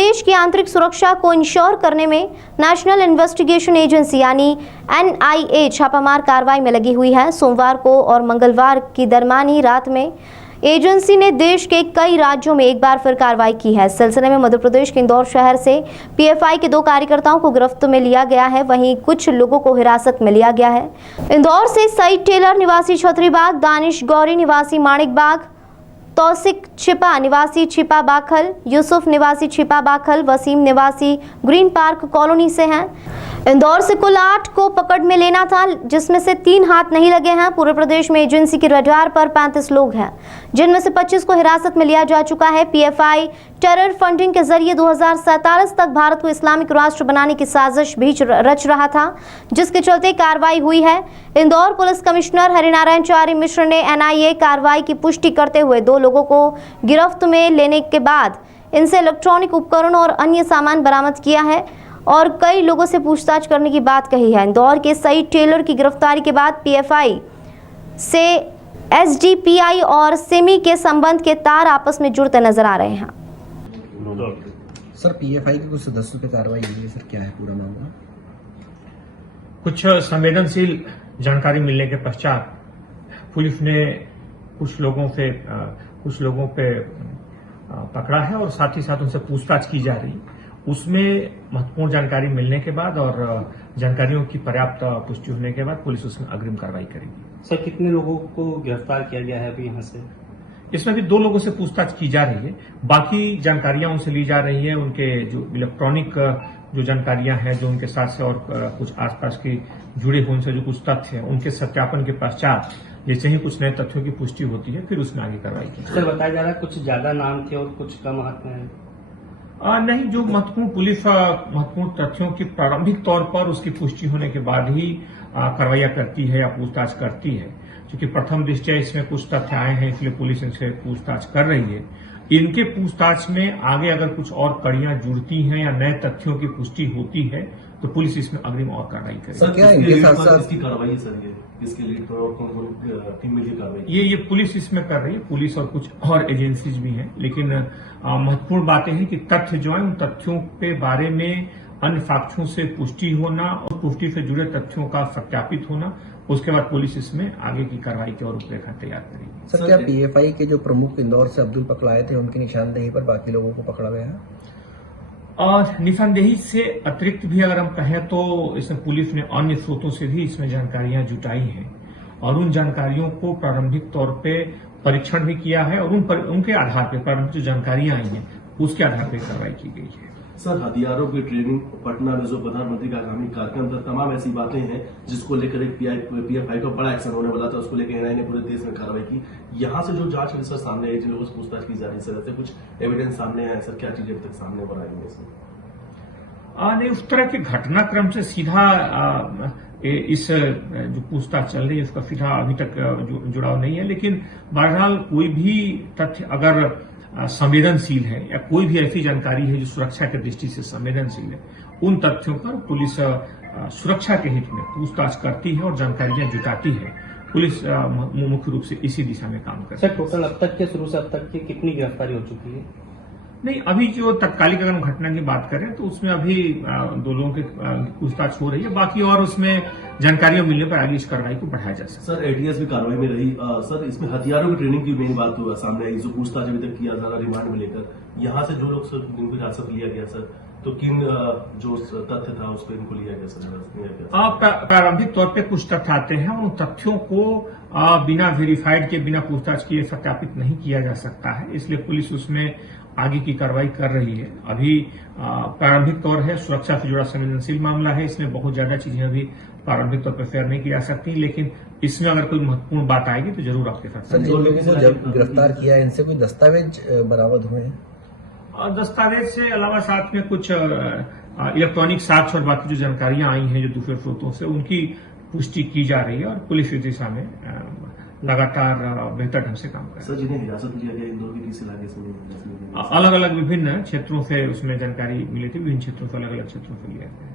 प्रदेश की आंतरिक सुरक्षा को इंश्योर करने में नेशनल इन्वेस्टिगेशन एजेंसी यानी NIA छापामार कार्रवाई में लगी हुई है। सोमवार को और मंगलवार की दरमियानी रात में एजेंसी ने देश के कई राज्यों में एक बार फिर कार्रवाई की है। इस सिलसिले में मध्य प्रदेश के इंदौर शहर से PFI के 2 कार्यकर्ताओं को गिरफ्त में लिया गया है, वहीं कुछ लोगों को हिरासत में लिया गया है। इंदौर से सईद टेलर निवासी छतरीबाग, दानिश गौरी निवासी माणिक बाग, तौसिक छिपा निवासी छिपा बाखल, यूसुफ निवासी छिपा बाखल, वसीम निवासी ग्रीन पार्क कॉलोनी से हैं। इंदौर से कुल 8 को पकड़ में लेना था, जिसमें से 3 हाथ नहीं लगे हैं। पूरे प्रदेश में एजेंसी के रडार पर 35 लोग हैं, जिनमें से 25 को हिरासत में लिया जा चुका है। PFI टेरर फंडिंग के जरिए 2047 तक भारत को इस्लामिक राष्ट्र बनाने की साजिश भी रच रहा था, जिसके चलते कार्रवाई हुई है। इंदौर पुलिस कमिश्नर हरिनारायण चारी मिश्र ने NIA कार्रवाई की पुष्टि करते हुए 2 लोगों को गिरफ्त में लेने के बाद इनसे इलेक्ट्रॉनिक उपकरण और अन्य सामान बरामद किया है और कई लोगों से पूछताछ करने की बात कही है। इंदौर के सईद टेलर की गिरफ्तारी के बाद PFI से SDPI और सिमी के संबंध के तार आपस में जुड़ते नजर आ रहे हैं। सर, PFI के कुछ सदस्यों पर कार्रवाई हुई है, सर क्या है पूरा मामला? कुछ संवेदनशील जानकारी मिलने के पश्चात पुलिस ने कुछ लोगों पे पकड़ा है और साथ ही साथ उनसे पूछताछ की जा रही है। उसमें महत्वपूर्ण जानकारी मिलने के बाद और जानकारियों की पर्याप्त पुष्टि होने के बाद पुलिस उसमें अग्रिम कार्रवाई करेगी। सर, कितने लोगों को गिरफ्तार किया गया है अभी यहाँ से? इसमें भी 2 लोगों से पूछताछ की जा रही है, बाकी जानकारियां उनसे ली जा रही है। उनके जो इलेक्ट्रॉनिक जो जानकारियां हैं, जो उनके साथ से और कुछ आसपास के जुड़े हुए उनसे जो कुछ तथ्य हैं, उनके सत्यापन के पश्चात जैसे ही कुछ नए तथ्यों की पुष्टि होती है, फिर उसमें आगे कार्रवाई की। सर, बताया जा रहा है कुछ ज्यादा नाम थे और कुछ कम हाथ में है। नहीं, जो महत्वपूर्ण तथ्यों की प्रारंभिक तौर पर उसकी पुष्टि होने के बाद ही कार्रवाई करती है या पूछताछ करती है। क्योंकि प्रथम दृष्टया इसमें कुछ तथ्य आए हैं, इसलिए पुलिस इनसे पूछताछ कर रही है। इनके पूछताछ में आगे अगर कुछ और कड़ियां जुड़ती हैं या नए तथ्यों की पुष्टि होती है तो पुलिस इसमें अग्रिम और कार्रवाई करेगी। सर, क्या इनके साथ इसकी कार्रवाई है सर? ये इसके लीड पर और कौन टीम मिलकर कार्रवाई? ये पुलिस इसमें कर रही है, पुलिस और कुछ और एजेंसीज भी हैं। लेकिन महत्वपूर्ण बातें हैं कि तथ्य जो है उन तथ्यों के बारे में अन्य साक्ष्यों से पुष्टि होना और पुष्टि से जुड़े तथ्यों का सत्यापित होना, उसके बाद पुलिस इसमें आगे की कार्रवाई की और रूपरेखा तैयार करेगी। सर, क्या PFI के जो प्रमुख इंदौर से अब्दुल पकड़ाए थे उनकी निशानदेही पर बाकी लोगों को पकड़ा गया है? और निशानदेही से अतिरिक्त भी अगर हम कहें तो इसमें पुलिस ने अन्य स्रोतों से भी इसमें जानकारियां जुटाई हैं और उन जानकारियों को प्रारंभिक तौर पे परीक्षण भी किया है और उनके आधार पर प्रारंभिक जो जानकारियां आई हैं उसके आधार पर कार्रवाई की गई है। सर, हथियारों की ट्रेनिंग पटना में जो प्रधानमंत्री का आगामी कार्यक्रम था, तमाम ऐसी बातें हैं जिसको लेकर एक PFI का बड़ा एक्शन होने वाला था, उसको लेकर NIA ने पूरे देश में कार्रवाई की। यहाँ से जो जांच रिसर्च सामने आई, जिन लोगों से पूछताछ की जा रही है, सर ऐसे कुछ एविडेंस सामने आया? सर, क्या चीजें अभी तक सामने पर आई है? नहीं, उस तरह के घटनाक्रम से सीधा इस जो पूछताछ चल रही है उसका सीधा अभी तक जुड़ाव नहीं है। लेकिन बहरहाल कोई भी तथ्य अगर संवेदनशील है या कोई भी ऐसी जानकारी है जो सुरक्षा की दृष्टि से संवेदनशील है, उन तथ्यों पर पुलिस सुरक्षा के हित में पूछताछ करती है और जानकारियां जुटाती है। पुलिस मुख्य रूप से इसी दिशा में काम करती है। सर, टोटल अब तक के शुरू से अब तक की कितनी गिरफ्तारी हो चुकी है? नहीं, अभी जो तत्कालिक अगर हम घटना की बात करें तो उसमें अभी 2 लोगों की पूछताछ हो रही है, बाकी और उसमें जानकारियां मिलने पर आगे इस कार्रवाई को बढ़ाया जा सकता है। सर, ATS भी कार्रवाई में रही। सर, इसमें हथियारों की ट्रेनिंग की मेन बात सामने आई, जो पूछताछ अभी तक किया जा रहा रिमांड में लेकर, यहाँ से जो लोग सर जिनको हिरासत लिया गया सर, तो किन जो तथ्य था उस पर इनको लिया गया सर? प्रारंभिक तौर पे कुछ तथ्य आते हैं, उन तथ्यों को बिना वेरीफाइड के, बिना पूछताछ किए सत्यापित नहीं किया जा सकता है, इसलिए पुलिस उसमें आगे की कार्रवाई कर रही है। अभी प्रारंभिक तौर है, सुरक्षा से जुड़ा संवेदनशील मामला है, इसमें बहुत ज्यादा चीजें अभी प्रारंभिक तौर पर शेयर नहीं की जा सकती, लेकिन इसमें अगर कोई महत्वपूर्ण बात आएगी तो जरूर आपके साथ। सर, जिन लोगों को जब गिरफ्तार किया है इनसे कोई दस्तावेज बरामद हुए हैं? दस्तावेज से अलावा साथ में कुछ इलेक्ट्रॉनिक साक्ष्य और बाकी जो जानकारियां आई हैं जो दूसरे स्रोतों से, उनकी पुष्टि की जा रही है और पुलिस इस दिशा में लगातार बेहतर ढंग से काम कर रही है। सर, जिन्हें हिरासत लिया गया इंदौर की किस इलाके से? अलग अलग विभिन्न क्षेत्रों से उसमें जानकारी मिली थी, विभिन्न क्षेत्रों से, अलग अलग क्षेत्रों से लिया गया।